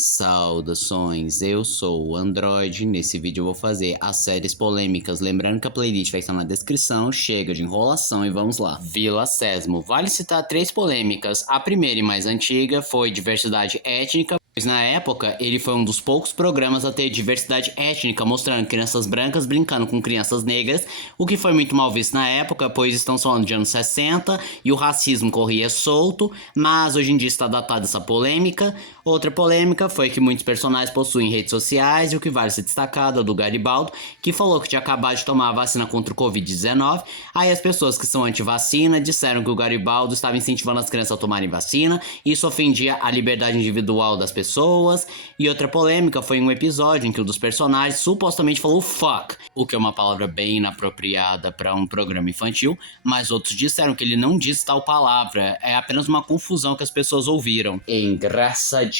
Saudações, eu sou o Android. Nesse vídeo eu vou fazer as séries polêmicas. Lembrando que a playlist vai estar na descrição. Chega de enrolação e vamos lá. Vila Sésamo. Vale citar 3 polêmicas. A primeira e mais antiga foi diversidade étnica, pois na época ele foi um dos poucos programas a ter diversidade étnica, mostrando crianças brancas brincando com crianças negras, o que foi muito mal visto na época, pois estamos falando de anos 60 e o racismo corria solto, mas hoje em dia está datada essa polêmica. Outra polêmica foi que muitos personagens possuem redes sociais, e o que vale ser destacado é do Garibaldo, que falou que tinha acabado de tomar a vacina contra o Covid-19. Aí as pessoas que são anti-vacina disseram que o Garibaldo estava incentivando as crianças a tomarem vacina, e isso ofendia a liberdade individual das pessoas. E outra polêmica foi um episódio em que um dos personagens supostamente falou fuck, o que é uma palavra bem inapropriada para um programa infantil, mas outros disseram que ele não disse tal palavra, é apenas uma confusão que as pessoas ouviram. Engraçadinha.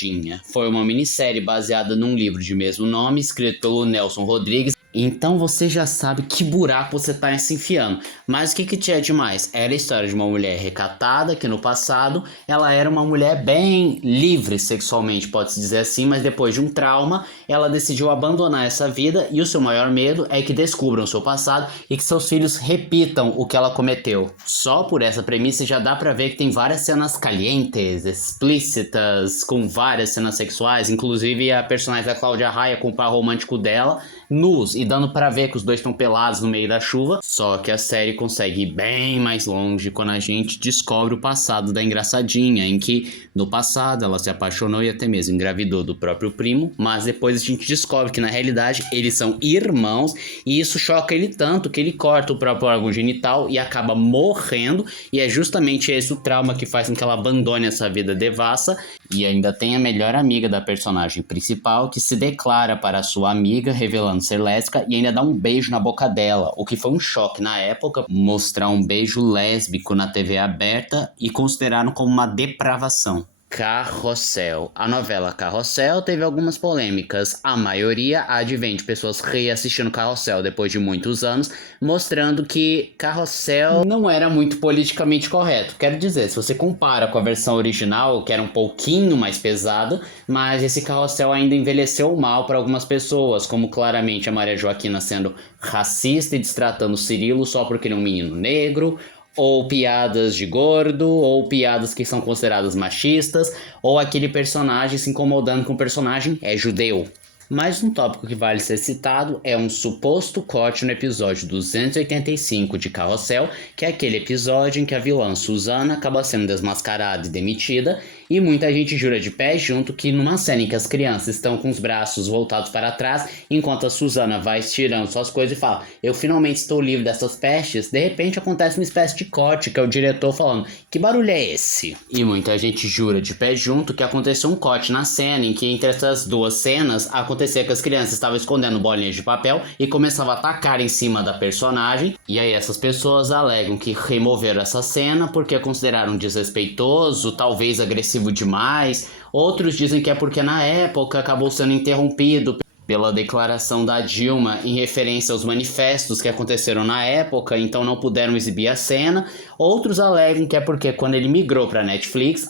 Foi uma minissérie baseada num livro de mesmo nome, escrito pelo Nelson Rodrigues. Então você já sabe que buraco você tá se enfiando. Mas o que tinha demais? Era a história de uma mulher recatada, que no passado ela era uma mulher bem livre sexualmente, pode-se dizer assim, mas depois de um trauma, ela decidiu abandonar essa vida, e o seu maior medo é que descubram o seu passado e que seus filhos repitam o que ela cometeu. Só por essa premissa já dá pra ver que tem várias cenas calientes, explícitas, com várias cenas sexuais, inclusive a personagem da Cláudia Raia com o par romântico dela, nus, e dando pra ver que os dois estão pelados no meio da chuva. Só que a série consegue ir bem mais longe quando a gente descobre o passado da engraçadinha, em que no passado ela se apaixonou e até mesmo engravidou do próprio primo, mas depois a gente descobre que na realidade eles são irmãos, e isso choca ele tanto que ele corta o próprio órgão genital e acaba morrendo, e é justamente esse o trauma que faz com que ela abandone essa vida devassa. E ainda tem a melhor amiga da personagem principal, que se declara para sua amiga, revelando ser lésbica, e ainda dá um beijo na boca dela, o que foi um choque na época, mostrar um beijo lésbico na TV aberta, e consideraram como uma depravação. Carrossel. A novela Carrossel teve algumas polêmicas. A maioria advém de pessoas reassistindo Carrossel depois de muitos anos, mostrando que Carrossel não era muito politicamente correto. Quero dizer, se você compara com a versão original, que era um pouquinho mais pesado, mas esse Carrossel ainda envelheceu mal para algumas pessoas, como claramente a Maria Joaquina sendo racista e destratando o Cirilo só porque ele é um menino negro, ou piadas de gordo, ou piadas que são consideradas machistas, ou aquele personagem se incomodando com o personagem é judeu. Mas um tópico que vale ser citado é um suposto corte no episódio 285 de Carrossel, que é aquele episódio em que a vilã Suzana acaba sendo desmascarada e demitida, e muita gente jura de pé junto que numa cena em que as crianças estão com os braços voltados para trás, enquanto a Suzana vai estirando suas coisas e fala, eu finalmente estou livre dessas pestes, de repente acontece uma espécie de corte, que é o diretor falando, que barulho é esse? E muita gente jura de pé junto que aconteceu um corte na cena, em que entre essas duas cenas, acontecia que as crianças estavam escondendo bolinhas de papel e começavam a atacar em cima da personagem, e aí essas pessoas alegam que removeram essa cena porque consideraram desrespeitoso, talvez agressivo demais. Outros dizem que é porque na época acabou sendo interrompido pela declaração da Dilma em referência aos manifestos que aconteceram na época, então não puderam exibir a cena. Outros alegam que é porque quando ele migrou para a Netflix,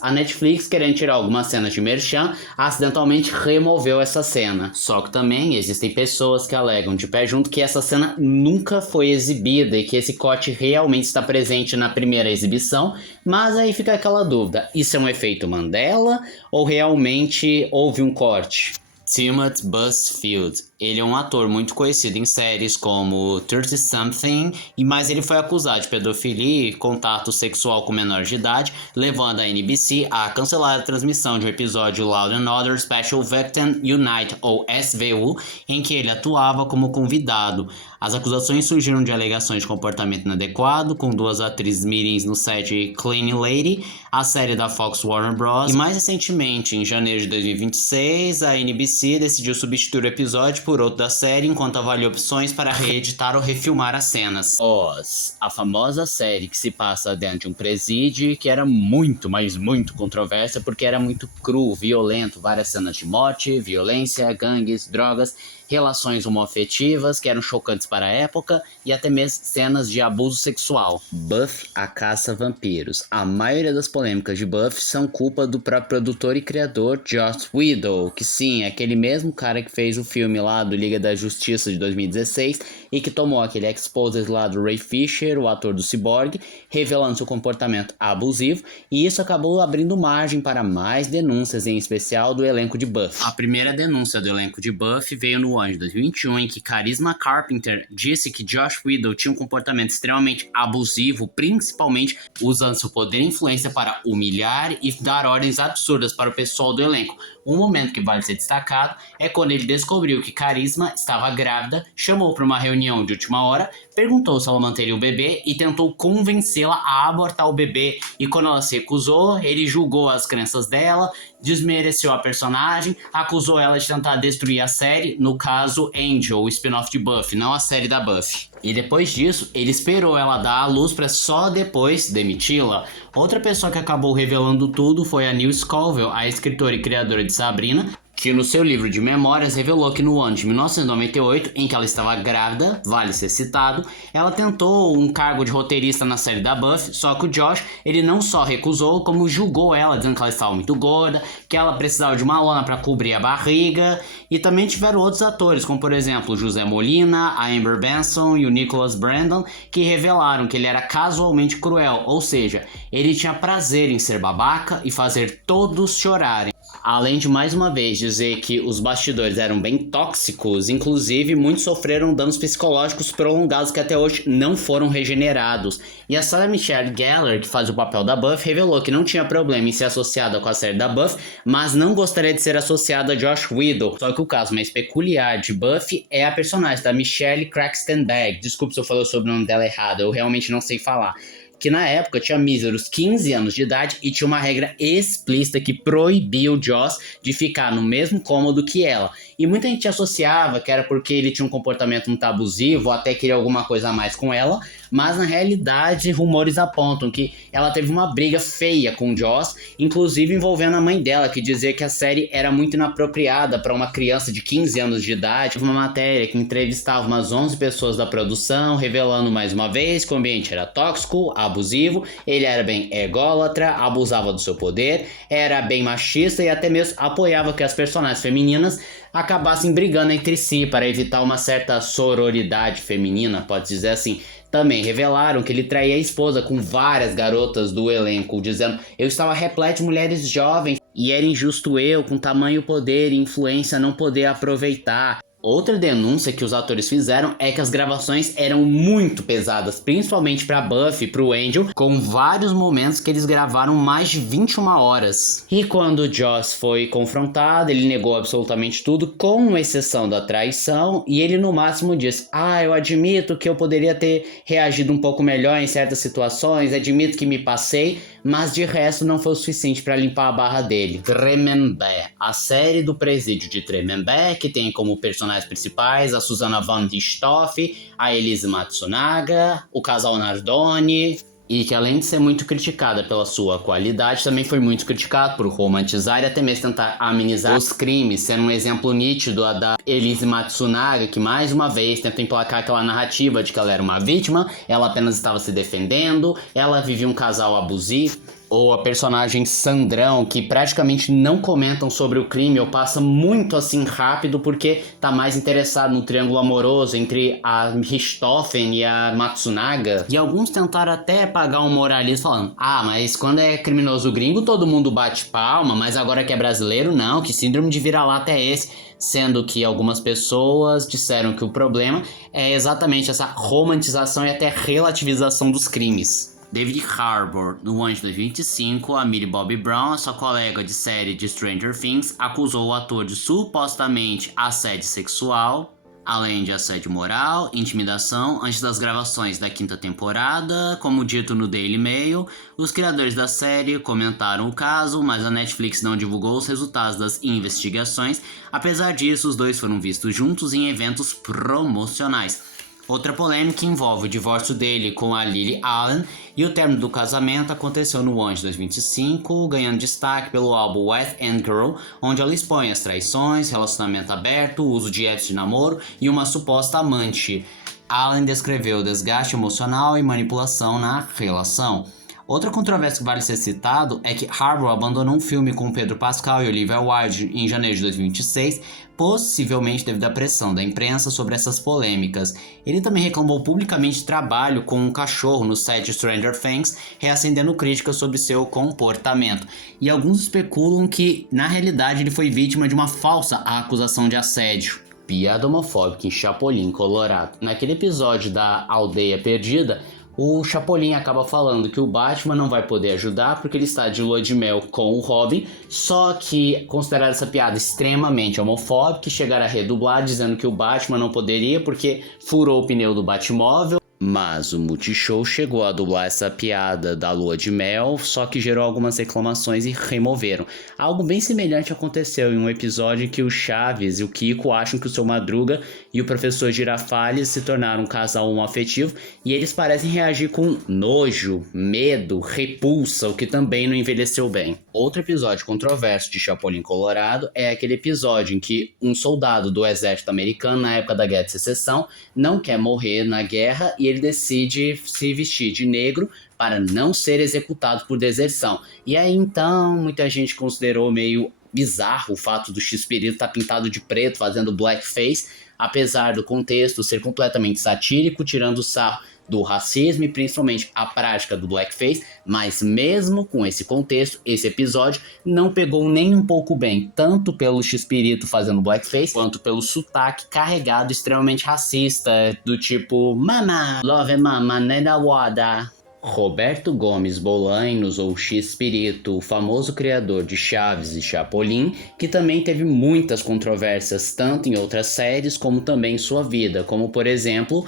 querendo tirar algumas cenas de merchan, acidentalmente removeu essa cena. Só que também existem pessoas que alegam de pé junto que essa cena nunca foi exibida e que esse corte realmente está presente na primeira exibição, mas aí fica aquela dúvida, isso é um efeito Mandela ou realmente houve um corte? Timothy Busfield. Ele é um ator muito conhecido em séries como 30 Something, mas ele foi acusado de pedofilia e contato sexual com menores de idade, levando a NBC a cancelar a transmissão de um episódio Law & Order Special Victim Unite, ou SVU, em que ele atuava como convidado. As acusações surgiram de alegações de comportamento inadequado, com 2 atrizes mirins no set Clean Lady, a série da Fox Warner Bros. E mais recentemente, em janeiro de 2026, a NBC decidiu substituir o episódio por outro da série enquanto avalia opções para reeditar ou refilmar as cenas. Oz, a famosa série que se passa dentro de um presídio, que era muito, mas muito controversa porque era muito cru, violento, várias cenas de morte, violência, gangues, drogas, relações homoafetivas que eram chocantes para a época e até mesmo cenas de abuso sexual. Buffy, a caça a vampiros. A maioria das polêmicas de Buffy são culpa do próprio produtor e criador Joss Whedon, que sim, é aquele mesmo cara que fez o filme lá do Liga da Justiça de 2016 e que tomou aquele exposed lá do Ray Fisher, o ator do Cyborg, revelando seu comportamento abusivo, e isso acabou abrindo margem para mais denúncias, em especial do elenco de Buffy. A primeira denúncia do elenco de Buffy veio no ano de 2021, em que Charisma Carpenter disse que Joss Whedon tinha um comportamento extremamente abusivo, principalmente usando seu poder e influência para humilhar e dar ordens absurdas para o pessoal do elenco. Um momento que vale ser destacado é quando ele descobriu que Charisma estava grávida, chamou para uma reunião de última hora, perguntou se ela manteria o bebê e tentou convencê-la a abortar o bebê. E quando ela se recusou, ele julgou as crenças dela, desmereceu a personagem, acusou ela de tentar destruir a série, no caso Angel, o spin-off de Buffy, não a série da Buffy. E depois disso, ele esperou ela dar à luz para só depois demiti-la. Outra pessoa que acabou revelando tudo foi a Neil Scovell, a escritora e criadora de Sabrina, que no seu livro de memórias revelou que no ano de 1998, em que ela estava grávida, vale ser citado, ela tentou um cargo de roteirista na série da Buffy, só que o Josh, ele não só recusou, como julgou ela, dizendo que ela estava muito gorda, que ela precisava de uma lona para cobrir a barriga, e também tiveram outros atores, como por exemplo o José Molina, a Amber Benson e o Nicholas Brandon, que revelaram que ele era casualmente cruel, ou seja, ele tinha prazer em ser babaca e fazer todos chorarem. Além de mais uma vez dizer que os bastidores eram bem tóxicos, inclusive muitos sofreram danos psicológicos prolongados que até hoje não foram regenerados. E a Sarah Michelle Gellar, que faz o papel da Buffy, revelou que não tinha problema em ser associada com a série da Buffy, mas não gostaria de ser associada a Joss Whedon. Só que o caso mais peculiar de Buffy é a personagem da Michelle Craxton-Bag. Desculpe se eu falei sobre o nome dela errado, eu realmente não sei falar. Que na época tinha míseros 15 anos de idade e tinha uma regra explícita que proibia o Joss de ficar no mesmo cômodo que ela. E muita gente associava que era porque ele tinha um comportamento muito abusivo ou até queria alguma coisa a mais com ela, mas na realidade rumores apontam que ela teve uma briga feia com o Joss, inclusive envolvendo a mãe dela, que dizia que a série era muito inapropriada para uma criança de 15 anos de idade. Uma matéria que entrevistava umas 11 pessoas da produção, revelando mais uma vez que o ambiente era tóxico, abusivo, ele era bem ególatra, abusava do seu poder, era bem machista e até mesmo apoiava que as personagens femininas acabassem brigando entre si para evitar uma certa sororidade feminina, pode dizer assim. Também revelaram que ele traía a esposa com várias garotas do elenco, dizendo: eu estava repleto de mulheres jovens e era injusto eu, com tamanho poder e influência, não poder aproveitar. Outra denúncia que os atores fizeram é que as gravações eram muito pesadas, principalmente para Buffy e pro Angel, com vários momentos que eles gravaram mais de 21 horas. E quando o Joss foi confrontado, ele negou absolutamente tudo, com exceção da traição, e ele no máximo disse: eu admito que eu poderia ter reagido um pouco melhor em certas situações, admito que me passei, mas de resto não foi o suficiente para limpar a barra dele. Tremembé, a série do presídio de Tremembé, que tem como personagens principais a Susana Van Richthofen, a Elise Matsunaga, o casal Nardoni, e que além de ser muito criticada pela sua qualidade, também foi muito criticada por romantizar e até mesmo tentar amenizar os crimes, sendo um exemplo nítido a da Elise Matsunaga, que mais uma vez tenta emplacar aquela narrativa de que ela era uma vítima, ela apenas estava se defendendo, ela vivia um casal abusivo. Ou a personagem Sandrão, que praticamente não comentam sobre o crime ou passa muito assim rápido porque tá mais interessado no triângulo amoroso entre a Richthofen e a Matsunaga. E alguns tentaram até pagar um moralismo falando: mas quando é criminoso gringo todo mundo bate palma, mas agora que é brasileiro não, que síndrome de vira-lata é esse? Sendo que algumas pessoas disseram que o problema é exatamente essa romantização e até relativização dos crimes. David Harbour, no ano de 2025, a Millie Bobby Brown, sua colega de série de Stranger Things, acusou o ator de supostamente assédio sexual. além de assédio moral, intimidação. Antes das gravações da quinta temporada, como dito no Daily Mail, os criadores da série comentaram o caso, mas a Netflix não divulgou os resultados das investigações. Apesar disso, os dois foram vistos juntos em eventos promocionais. Outra polêmica envolve o divórcio dele com a Lily Allen, e o término do casamento aconteceu no ano de 2025, ganhando destaque pelo álbum Wet and Girl, onde ela expõe as traições, relacionamento aberto, uso de apps de namoro e uma suposta amante. Allen descreveu o desgaste emocional e manipulação na relação. Outra controvérsia que vale ser citado é que Harbour abandonou um filme com Pedro Pascal e Olivia Wilde em janeiro de 2026, possivelmente devido à pressão da imprensa sobre essas polêmicas. Ele também reclamou publicamente de trabalho com um cachorro no set Stranger Things, reacendendo críticas sobre seu comportamento. E alguns especulam que, na realidade, ele foi vítima de uma falsa acusação de assédio. Piada homofóbica em Chapolin, Colorado. Naquele episódio da Aldeia Perdida, o Chapolin acaba falando que o Batman não vai poder ajudar porque ele está de lua de mel com o Robin, só que considerar essa piada extremamente homofóbica e chegar a redublar dizendo que o Batman não poderia porque furou o pneu do Batmóvel. Mas o Multishow chegou a dublar essa piada da lua de mel, só que gerou algumas reclamações e removeram. Algo bem semelhante aconteceu em um episódio em que o Chaves e o Kiko acham que o Seu Madruga e o professor Girafales se tornaram um casal homoafetivo, e eles parecem reagir com nojo, medo, repulsa, o que também não envelheceu bem. Outro episódio controverso de Chapolin Colorado é aquele episódio em que um soldado do exército americano na época da Guerra de Secessão não quer morrer na guerra e ele decide se vestir de negro para não ser executado por deserção. E aí então muita gente considerou meio bizarro o fato do X-Pirito estar pintado de preto fazendo blackface, apesar do contexto ser completamente satírico, tirando sarro do racismo e principalmente a prática do blackface, mas mesmo com esse contexto, esse episódio não pegou nem um pouco bem, tanto pelo X-Pirito fazendo blackface, quanto pelo sotaque carregado extremamente racista, do tipo Mama, love mama, nena wada. Roberto Gomes Bolaños, ou X-Pirito, o famoso criador de Chaves e Chapolin, que também teve muitas controvérsias tanto em outras séries como também em sua vida, como por exemplo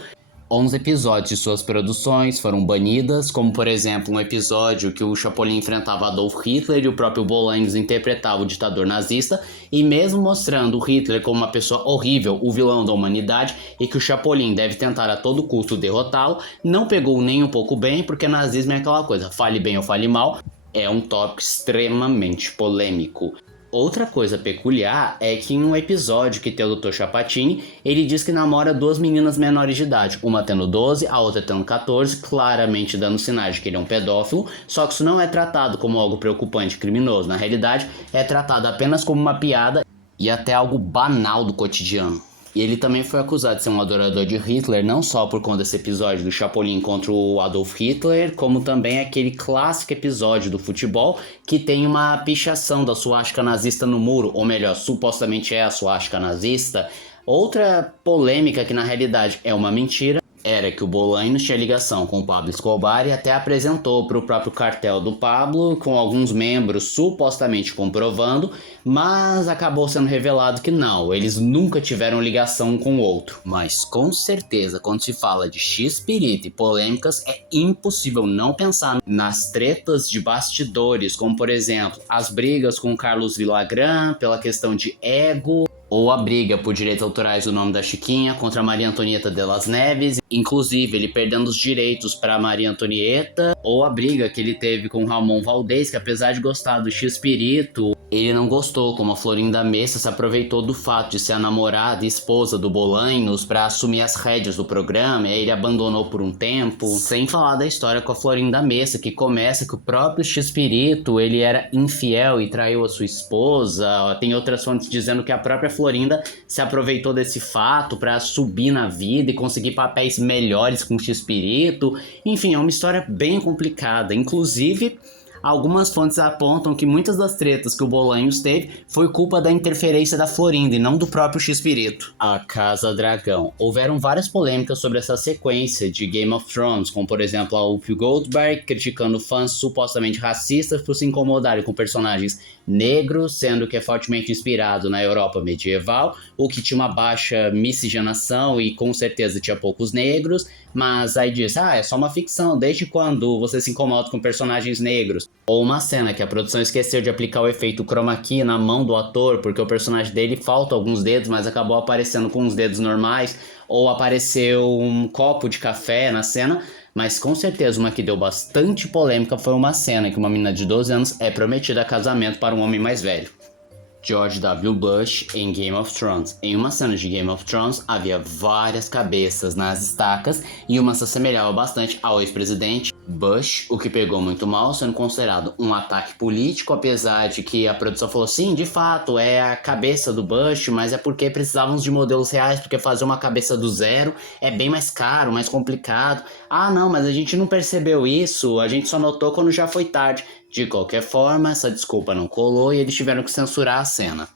11 episódios de suas produções foram banidas, como por exemplo um episódio que o Chapolin enfrentava Adolf Hitler e o próprio Bolaños interpretava o ditador nazista, e mesmo mostrando o Hitler como uma pessoa horrível, o vilão da humanidade, e que o Chapolin deve tentar a todo custo derrotá-lo, não pegou nem um pouco bem, porque nazismo é aquela coisa, fale bem ou fale mal, é um tópico extremamente polêmico. Outra coisa peculiar é que em um episódio que tem o Dr. Chapatini, ele diz que namora duas meninas menores de idade, uma tendo 12, a outra tendo 14, claramente dando sinais de que ele é um pedófilo, só que isso não é tratado como algo preocupante e criminoso, na realidade é tratado apenas como uma piada e até algo banal do cotidiano. E ele também foi acusado de ser um adorador de Hitler, não só por conta desse episódio do Chapolin contra o Adolf Hitler, como também aquele clássico episódio do futebol que tem uma pichação da suástica nazista no muro, ou melhor, supostamente é a suástica nazista. Outra polêmica que na realidade é uma mentira era que o Bolaños tinha ligação com o Pablo Escobar e até apresentou para o próprio cartel do Pablo, com alguns membros supostamente comprovando, mas acabou sendo revelado que não, eles nunca tiveram ligação um com o outro. Mas com certeza, quando se fala de X-Pirito e polêmicas, é impossível não pensar nas tretas de bastidores, como por exemplo, as brigas com Carlos Villagrán pela questão de ego, ou a briga por direitos autorais do nome da Chiquinha contra Maria Antonieta de las Neves, inclusive ele perdendo os direitos para Maria Antonieta, ou a briga que ele teve com Ramon Valdez, que apesar de gostar do X-Pirito, ele não gostou, como a Florinda Mesa se aproveitou do fato de ser a namorada e esposa do Bolaños para assumir as rédeas do programa, e aí ele abandonou por um tempo, sem falar da história com a Florinda Mesa, que começa que o próprio X-Pirito, ele era infiel e traiu a sua esposa. Tem outras fontes dizendo que a própria Florinda se aproveitou desse fato para subir na vida e conseguir papéis melhores com o X-Pirito. Enfim, é uma história bem complicada. Inclusive, Algumas fontes apontam que muitas das tretas que o Bolanhos teve foi culpa da interferência da Florinda e não do próprio X-Pirito. A Casa Dragão. Houveram várias polêmicas sobre essa sequência de Game of Thrones, como por exemplo a Whoopi Goldberg criticando fãs supostamente racistas por se incomodarem com personagens negros, sendo que é fortemente inspirado na Europa medieval, o que tinha uma baixa miscigenação e com certeza tinha poucos negros, mas aí diz, é só uma ficção, desde quando você se incomoda com personagens negros? Ou uma cena que a produção esqueceu de aplicar o efeito chroma key na mão do ator, porque o personagem dele falta alguns dedos, mas acabou aparecendo com os dedos normais, ou apareceu um copo de café na cena. Mas com certeza uma que deu bastante polêmica foi uma cena que uma menina de 12 anos é prometida a casamento para um homem mais velho. George W. Bush em Game of Thrones. Em uma cena de Game of Thrones havia várias cabeças nas estacas e uma se assemelhava bastante ao ex-presidente Bush, o que pegou muito mal, sendo considerado um ataque político, apesar de que a produção falou sim, de fato, é a cabeça do Bush, mas é porque precisávamos de modelos reais, porque fazer uma cabeça do zero é bem mais caro, mais complicado. Ah não, mas a gente não percebeu isso, a gente só notou quando já foi tarde. De qualquer forma, essa desculpa não colou e eles tiveram que censurar a cena.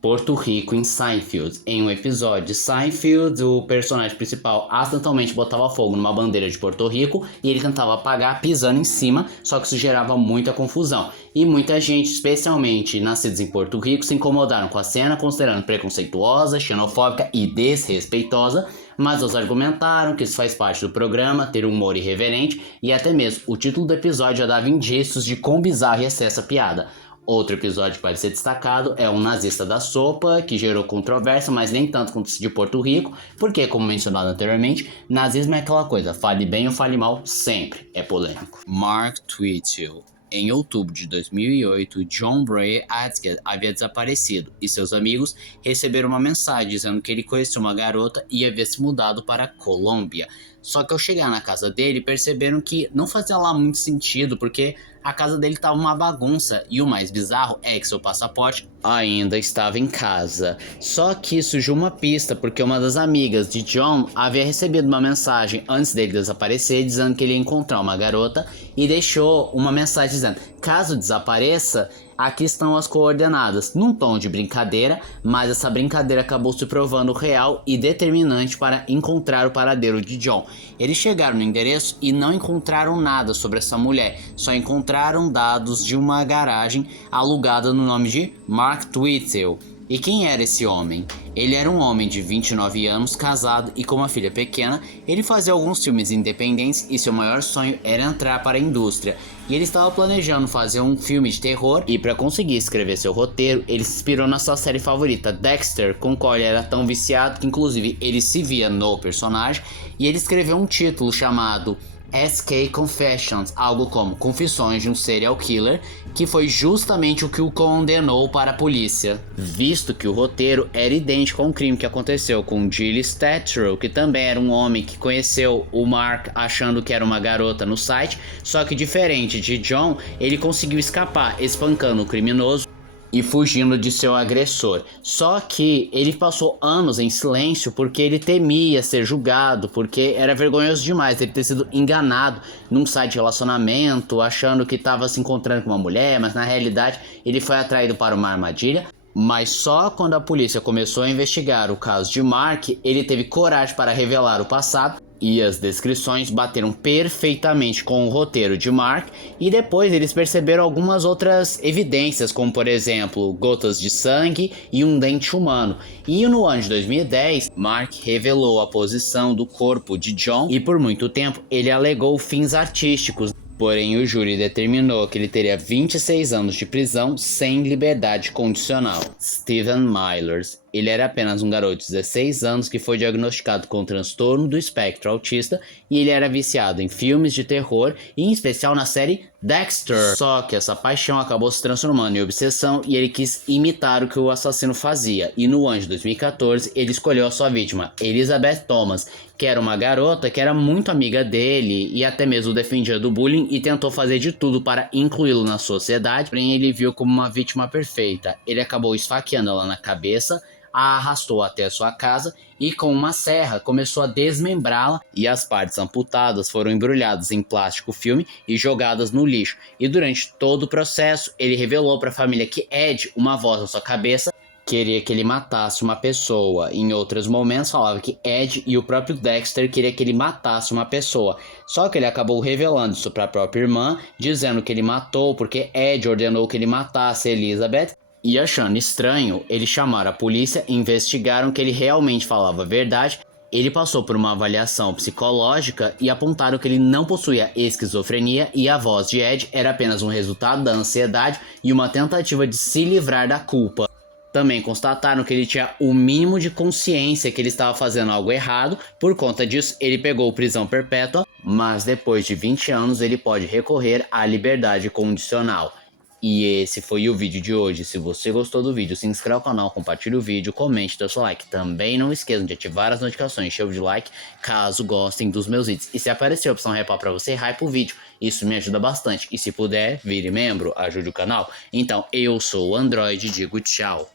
Porto Rico em Seinfeld. Em um episódio de Seinfeld, o personagem principal acidentalmente botava fogo numa bandeira de Porto Rico e ele tentava apagar pisando em cima, só que isso gerava muita confusão. E muita gente, especialmente nascidos em Porto Rico, se incomodaram com a cena, considerando preconceituosa, xenofóbica e desrespeitosa, mas eles argumentaram que isso faz parte do programa, ter um humor irreverente, e até mesmo o título do episódio já dava indícios de quão bizarro ia ser essa piada. Outro episódio que pode ser destacado é o Nazista da Sopa, que gerou controvérsia, mas nem tanto quanto esse de Porto Rico, porque, como mencionado anteriormente, nazismo é aquela coisa, fale bem ou fale mal, sempre é polêmico. Mark Twiddle. Em outubro de 2008, John Bray Adkett havia desaparecido e seus amigos receberam uma mensagem dizendo que ele conheceu uma garota e havia se mudado para a Colômbia. Só que ao chegar na casa dele, perceberam que não fazia lá muito sentido, porque a casa dele estava uma bagunça e o mais bizarro é que seu passaporte ainda estava em casa. Só que surgiu uma pista, porque uma das amigas de John havia recebido uma mensagem antes dele desaparecer, dizendo que ele ia encontrar uma garota e deixou uma mensagem dizendo: caso desapareça, aqui estão as coordenadas, num tom de brincadeira, mas essa brincadeira acabou se provando real e determinante para encontrar o paradeiro de John. Eles chegaram no endereço e não encontraram nada sobre essa mulher, só encontraram dados de uma garagem alugada no nome de Mark Twiddle. E quem era esse homem? Ele era um homem de 29 anos, casado e com uma filha pequena. Ele fazia alguns filmes independentes e seu maior sonho era entrar para a indústria. E ele estava planejando fazer um filme de terror, e para conseguir escrever seu roteiro, ele se inspirou na sua série favorita, Dexter, com qual ele era tão viciado que inclusive ele se via no personagem, e ele escreveu um título chamado SK Confessions, algo como Confissões de um Serial Killer, que foi justamente o que o condenou para a polícia, visto que o roteiro era idêntico a um crime que aconteceu com Gilly Stattro, que também era um homem que conheceu o Mark achando que era uma garota no site, só que diferente de John, ele conseguiu escapar espancando o criminoso e fugindo de seu agressor. Só que ele passou anos em silêncio porque ele temia ser julgado, porque era vergonhoso demais ele ter sido enganado num site de relacionamento, achando que estava se encontrando com uma mulher, mas na realidade ele foi atraído para uma armadilha. Mas só quando a polícia começou a investigar o caso de Mark, ele teve coragem para revelar o passado, e as descrições bateram perfeitamente com o roteiro de Mark, e depois eles perceberam algumas outras evidências, como por exemplo, gotas de sangue e um dente humano. E no ano de 2010, Mark revelou a posição do corpo de John, e por muito tempo ele alegou fins artísticos. Porém, o júri determinou que ele teria 26 anos de prisão sem liberdade condicional. Stephen Myers. Ele era apenas um garoto de 16 anos que foi diagnosticado com transtorno do espectro autista, e ele era viciado em filmes de terror, e em especial na série Dexter. Só que essa paixão acabou se transformando em obsessão e ele quis imitar o que o assassino fazia. E no ano de 2014 ele escolheu a sua vítima, Elizabeth Thomas, que era uma garota que era muito amiga dele e até mesmo defendia do bullying e tentou fazer de tudo para incluí-lo na sociedade, porém ele viu como uma vítima perfeita. Ele acabou esfaqueando ela na cabeça, a arrastou até a sua casa e com uma serra começou a desmembrá-la e as partes amputadas foram embrulhadas em plástico filme e jogadas no lixo. E durante todo o processo ele revelou para a família que Ed, uma voz na sua cabeça, queria que ele matasse uma pessoa. Em outros momentos falava que Ed e o próprio Dexter queria que ele matasse uma pessoa. Só que ele acabou revelando isso para a própria irmã, dizendo que ele matou porque Ed ordenou que ele matasse Elizabeth. E achando estranho, eles chamaram a polícia e investigaram que ele realmente falava a verdade. Ele passou por uma avaliação psicológica e apontaram que ele não possuía esquizofrenia e a voz de Ed era apenas um resultado da ansiedade e uma tentativa de se livrar da culpa. Também constataram que ele tinha o mínimo de consciência que ele estava fazendo algo errado, por conta disso ele pegou prisão perpétua, mas depois de 20 anos ele pode recorrer à liberdade condicional. E esse foi o vídeo de hoje. Se você gostou do vídeo, se inscreva no canal, compartilhe o vídeo, comente, dê seu like. Também não esqueçam de ativar as notificações, chave de like, caso gostem dos meus vídeos. E se aparecer a opção hypar pra você, hype o vídeo. Isso me ajuda bastante. E se puder, vire membro, ajude o canal. Então, eu sou o Android e digo tchau.